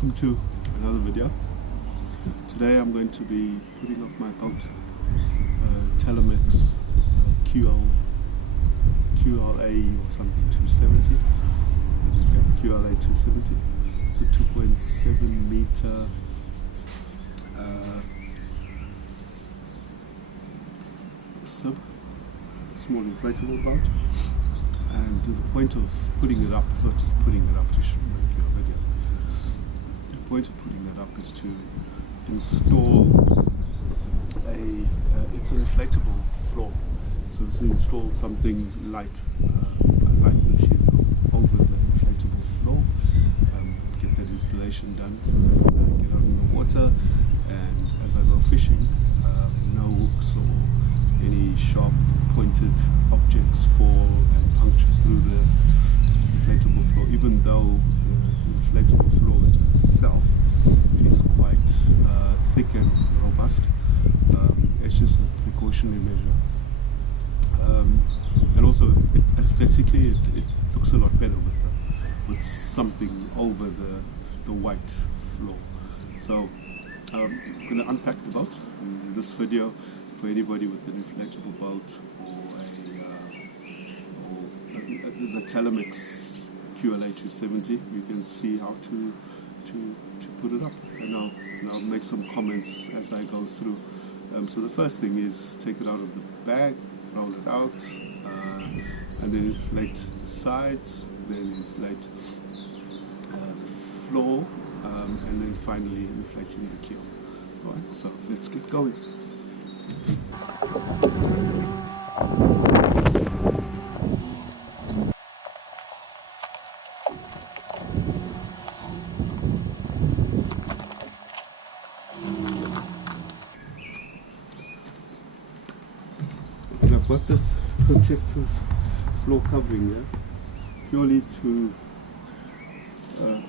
welcome to another video. Today I'm going to be putting up my boat, Talamex QLA or something 270. QLA 270. It's a 2.7 meter sub, small inflatable boat. And the point of putting it up is not just putting it up to make you a video. The point of putting that up is to install it's an inflatable floor. So to install something light, light material over the inflatable floor, get that installation done so that I get out in the water, and as I go fishing, no hooks or any sharp pointed objects fall and puncture through the inflatable floor, even though the inflatable floor itself is quite thick and robust. It's just a precautionary measure. And also aesthetically it looks a lot better with something over the white floor. So I'm going to unpack the boat in this video. For anybody with an inflatable boat or the Talamex QLA 270, you can see how to put it up. And I'll make some comments as I go through. So the first thing is take it out of the bag, roll it out, and then inflate the sides, then inflate the floor, and then finally inflating the keel. Alright, so let's get going. I've got this protective floor covering here purely to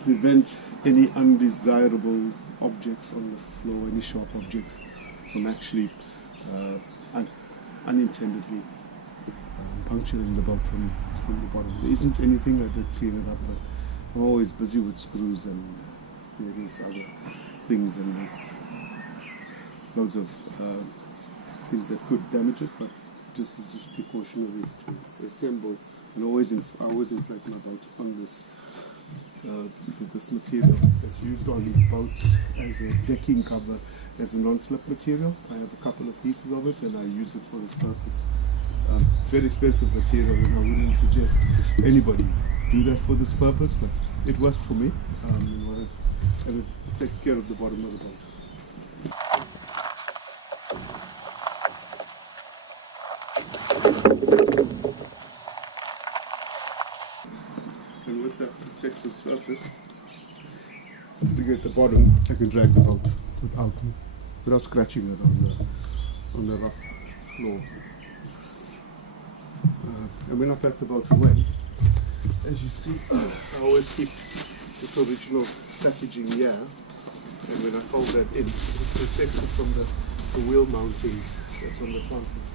prevent any undesirable objects on the floor, any sharp objects from actually unintendedly puncturing the boat from the bottom. There isn't anything that would clean it up, but I'm always busy with screws and various other things, and there's loads of things that could damage it, but this is just precautionary to assemble. And I always inflate my boat on this with this material that's used on boats as a decking cover, as a non-slip material. I have a couple of pieces of it and I use it for this purpose. It's very expensive material and I wouldn't suggest anybody do that for this purpose, but it works for me, and it takes care of the bottom of the boat. And with that protective surface, looking at the bottom, I can drag the boat without scratching it on the rough floor. And when I pack the boat away, as you see, I always keep this original packaging here, and when I fold that in, it protects it from the wheel mounting that's on the transit.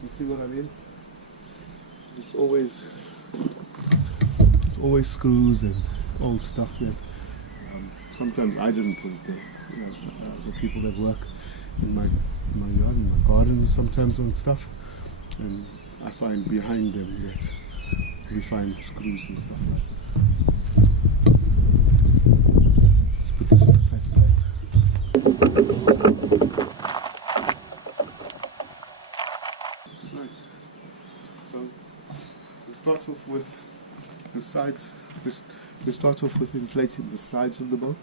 You see what I mean? It's always screws and old stuff there. Sometimes I didn't put it there. The people that work in my yard, in my garden, sometimes on stuff, and I find behind them that we find screws and stuff like this. Let's put this in a safe place. Right. So we start off with the sides. We start off with inflating the sides of the boat.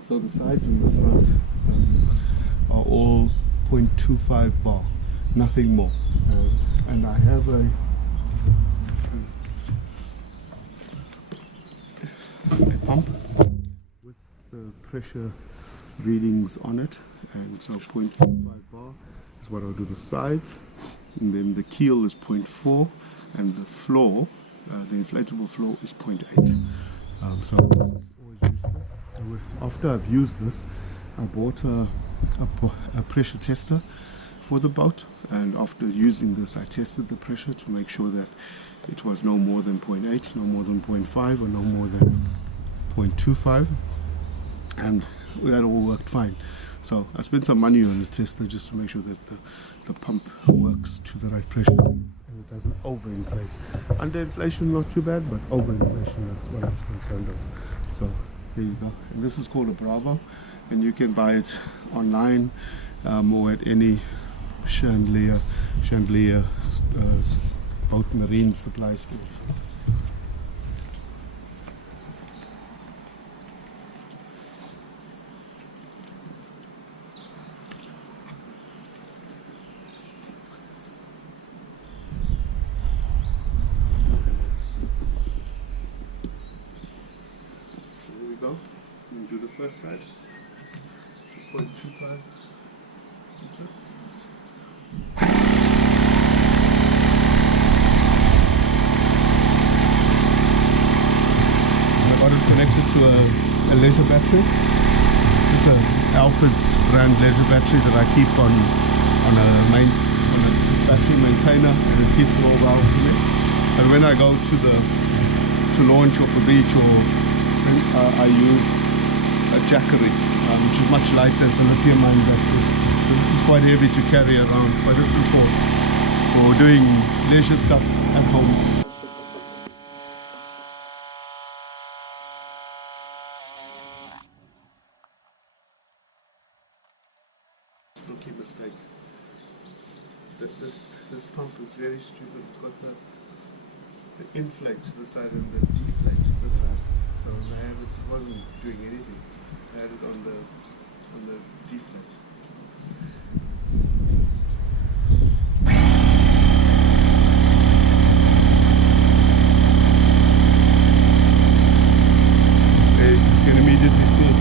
So the sides and the front are all 0.25 bar, nothing more. And I have a pump with the pressure readings on it, and so 0.25 bar is what I'll do the sides, and then the keel is 0.4, and the floor, the inflatable floor, is 0.8. So this is always useful. After I've used this, I bought a pressure tester for the boat, and after using this I tested the pressure to make sure that it was no more than 0.8, no more than 0.5, or no more than 0.25, and that all worked fine. So I spent some money on the tester just to make sure that the pump works to the right pressures and it doesn't overinflate. Underinflation not too bad, but overinflation, that's what I was concerned of. So there you go. And this is called a Bravo, and you can buy it online or at any chandelier boat marine supply stores. There we go. And do the first side. 2.25. That's it. Connected to a leisure battery. It's an Alfred's brand leisure battery that I keep on a battery maintainer, and it keeps it all well for me. And when I go to launch off a beach, I use a Jackery, which is much lighter. It's a lithium-ion battery. This is quite heavy to carry around, but this is for doing leisure stuff at home. Rookie mistake. This pump is very stupid. It's got the inflate to the side and the deflate to the side. So it wasn't doing anything. I had it on the deflate. You can immediately see it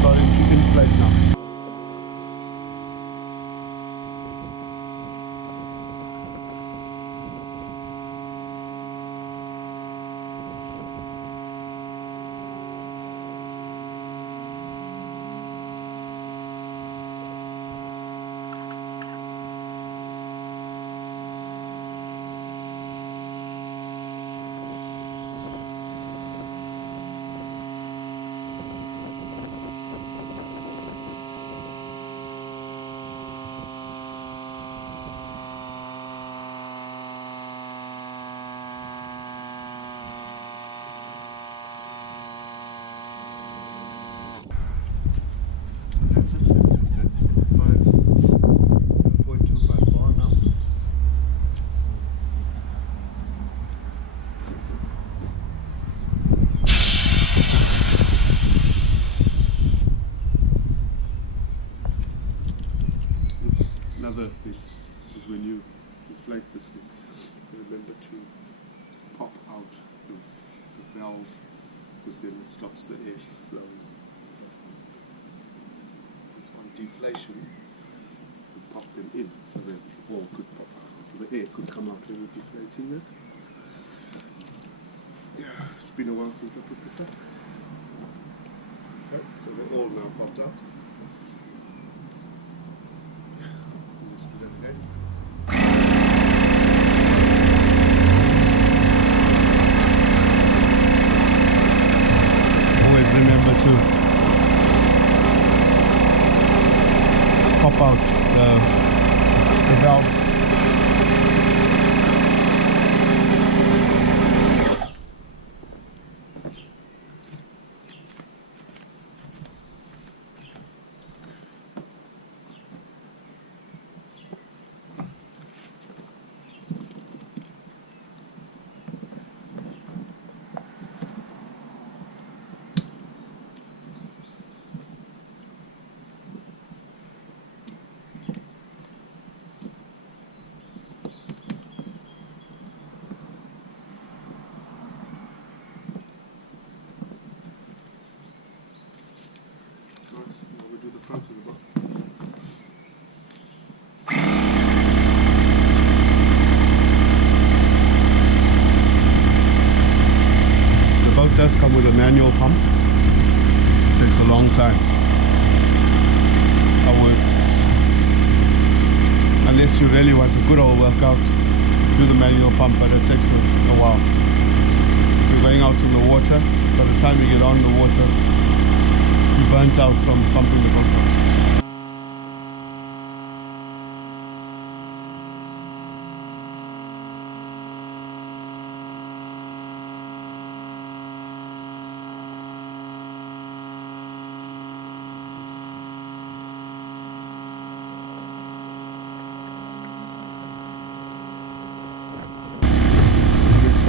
starting to inflate now. That's it. It's at 5.25 bar now. Another thing is when you inflate this thing, remember to pop out the valve, because then it stops the air flowing. Deflation, you pop them in so that the wall could pop out, the air could come out when you're deflating it. Yeah, it's been a while since I put this up. Okay, so they're all now popped out. Let's do that again. Always remember to pop out the valve. Front of the boat. The boat does come with a manual pump. It takes a long time. unless you really want a good old workout, do the manual pump, but it takes a while. We're going out in the water. By the time you get on the water, you're burnt out from pumping the pump up.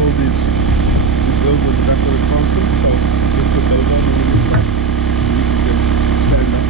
These wheels are the back of the transit, so just put those on when you get back, and you can stand up.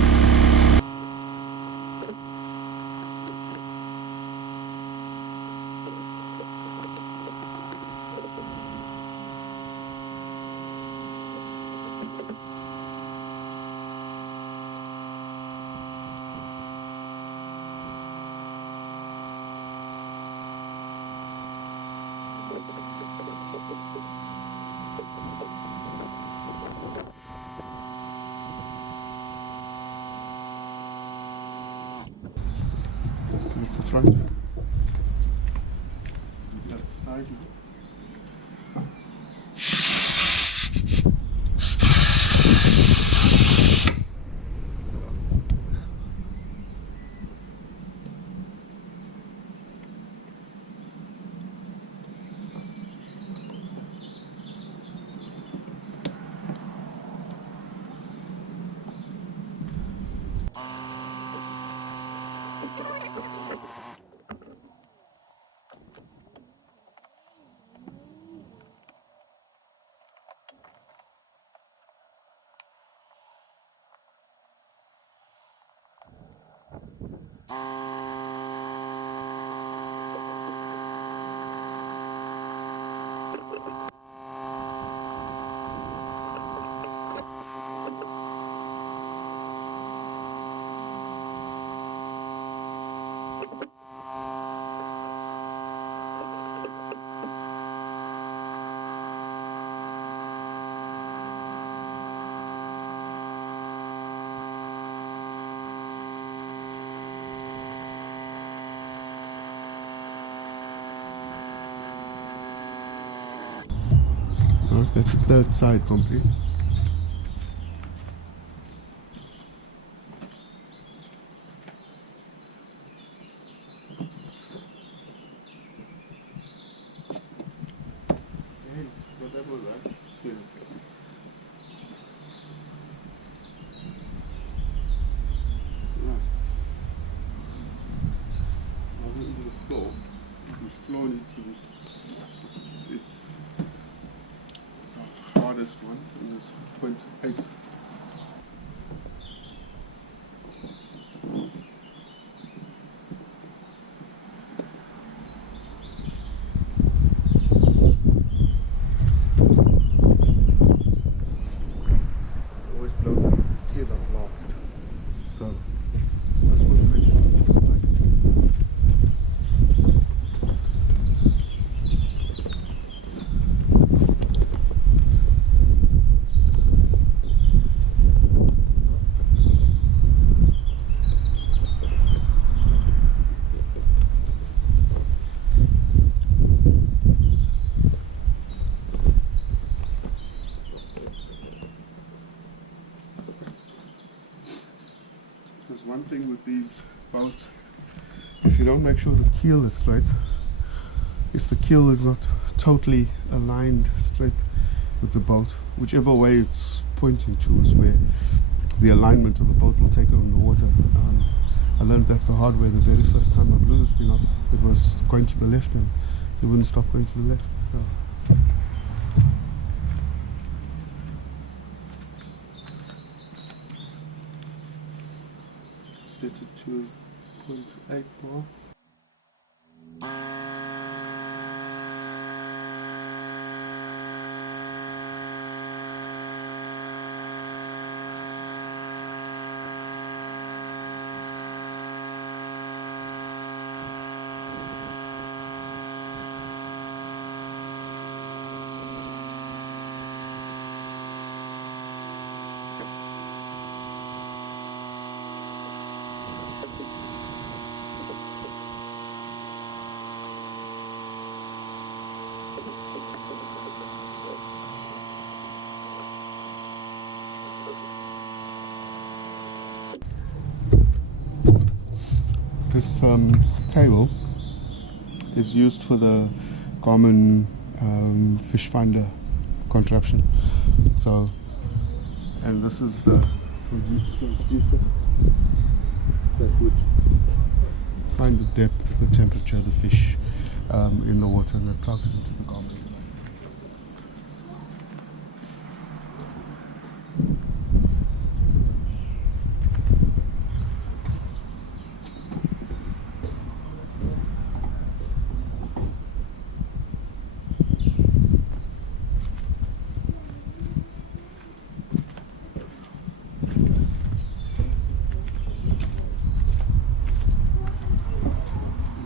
That's the front. That's the side now. That's the third side complete. It's the hardest one, and it's 0.8. Always blow the tear down last. So that's what I mentioned. There's one thing with these boats, if you don't make sure the keel is straight, if the keel is not totally aligned straight with the boat, whichever way it's pointing to is where the alignment of the boat will take it on the water. I learned that the hard way the very first time I blew this thing up. It was going to the left and it wouldn't stop going to the left. So. Set it to 0.8 more. this cable is used for the common fish finder contraption. So, and this is the transducer that would find the depth, the temperature of the fish in the water, and then plug it into the garment.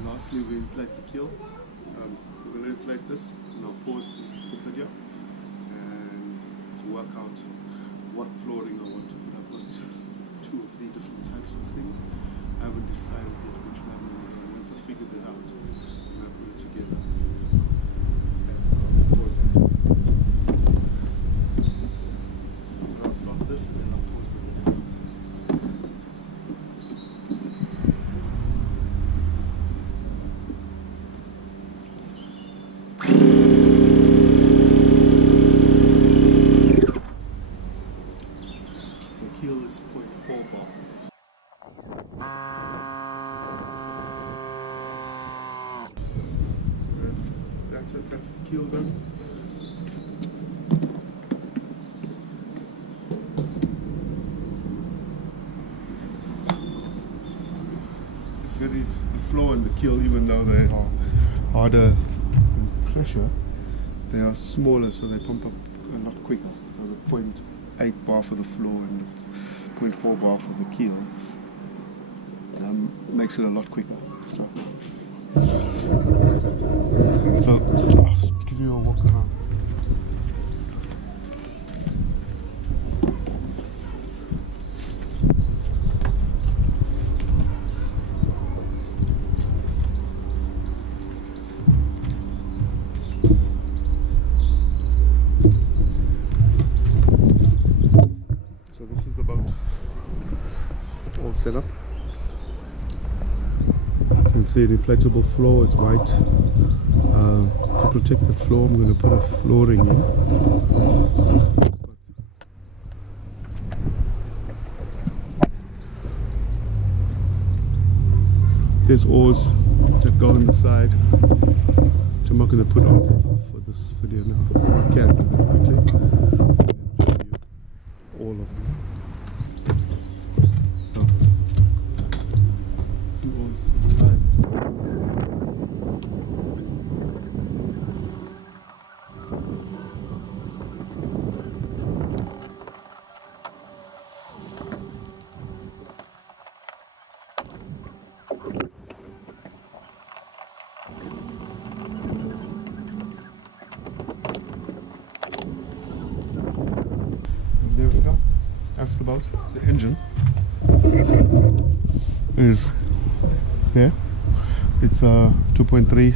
Lastly, we inflate the keel. We're going to inflate this, and I'll pause this video and to work out what flooring I want to put. I've got 2 or 3 different types of things. I haven't decided yet which one. Once I figured it out, I'm going to put it together. I'll start this and then I'll pause the video. Keel is 0.4 bar. That's it, that's the keel done. It's very, the floor and the keel, even though they are harder in pressure, they are smaller, so they pump up a lot quicker. So the 0.8 bar for the floor and 0.4 bar for the keel makes it a lot quicker. So I'll give you a walk around. All set up. You can see an inflatable floor, it's white. To protect the floor, I'm going to put a flooring in. There's oars that go on the side, which I'm not going to put on for this video now, but I can do that quickly. Show you all of them. There we go. That's the boat. The engine is there. It's a 2.3.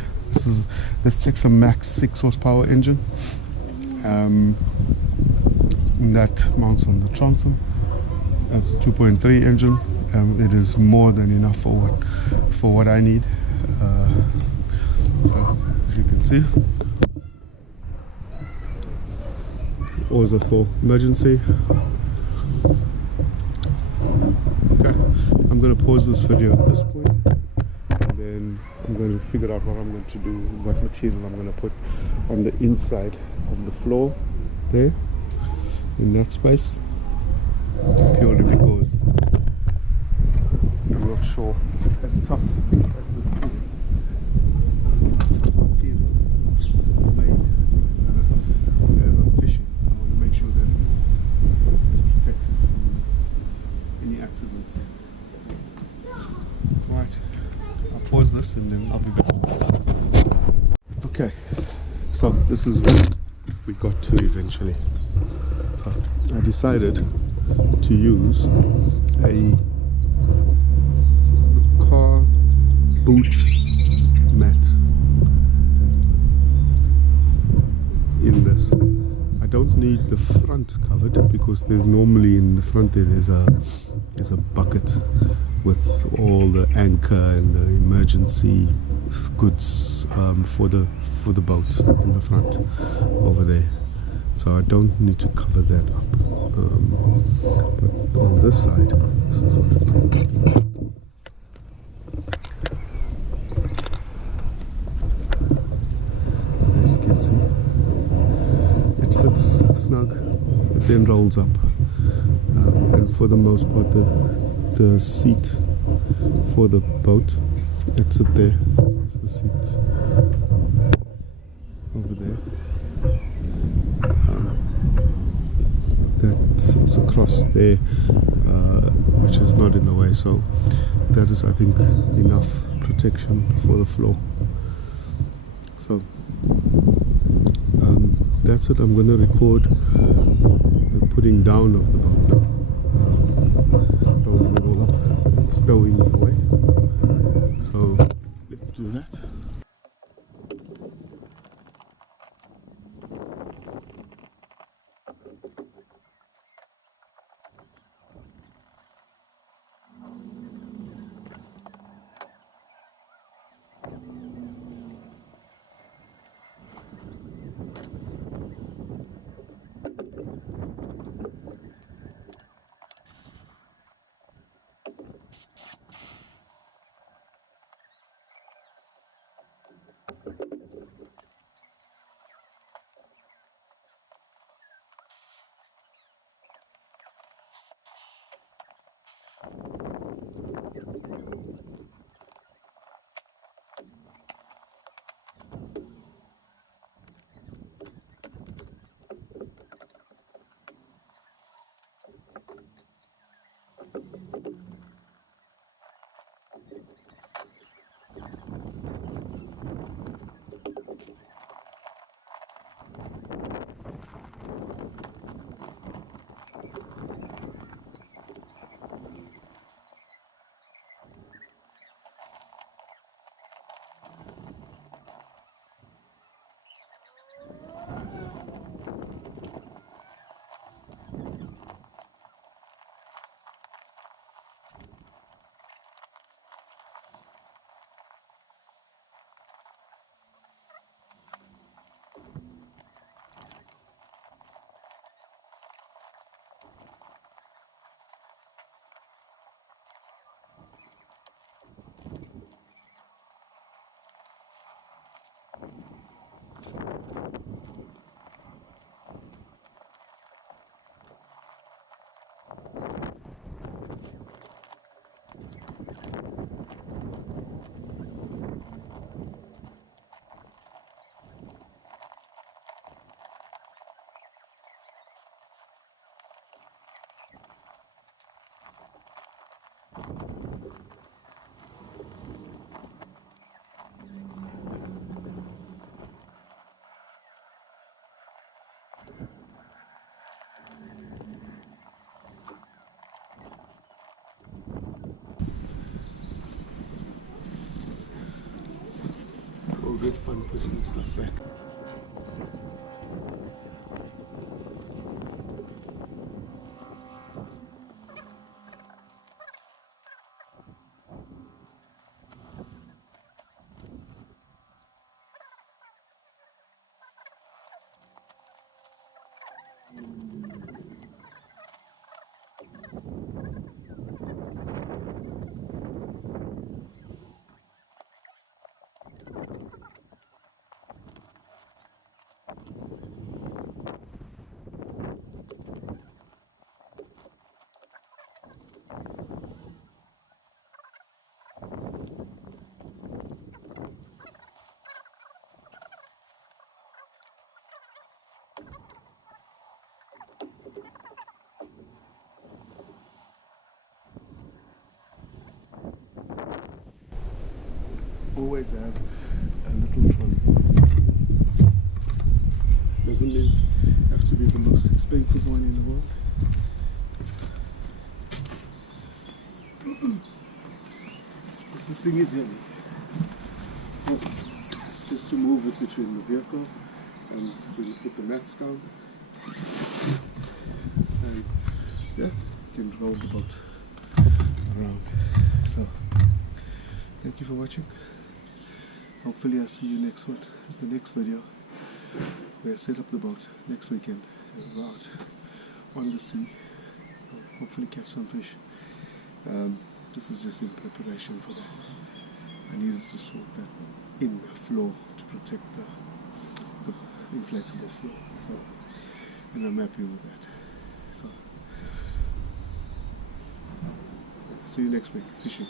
This takes a max 6 horsepower engine. That mounts on the transom. That's a 2.3 engine. It is more than enough for what I need. So as you can see, oars are for emergency. Okay, I'm going to pause this video at this point, and then I'm going to figure out what I'm going to do, what material I'm going to put on the inside of the floor there, in that space, purely because I'm not sure, as tough as this is, it's made as I'm fishing. I want to make sure that it's protected from any accidents. Right, I'll pause this and then I'll be back. Okay, so this is what we got to eventually. So I decided to use a car boot mat in this. I don't need the front covered because there's normally in the front there's a bucket with all the anchor and the emergency goods for the boat in the front over there. So I don't need to cover that up. But on this side, this is what it. So as you can see, it fits snug. It then rolls up, and for the most part, the seat for the boat, it's it there. It's the seat over there. That sits across there, which is not in the way. So that is, I think, enough protection for the floor. So that's it. I'm going to record the putting down of the boat now. Rolling it all up. It's snowing in the way. So let's do that. Good fun putting stuff back. Always have a little trolley. Doesn't it have to be the most expensive one in the world? This thing is heavy. It's just to move it between the vehicle and when you put the mats down. And yeah, you can roll the boat around. So thank you for watching. Hopefully I'll see you next one, the next video, where I set up the boat next weekend and go out on the sea. Hopefully catch some fish. This is just in preparation for that. I needed to sort that in floor to protect the inflatable floor. So, and I'm happy with that. So, see you next week fishing.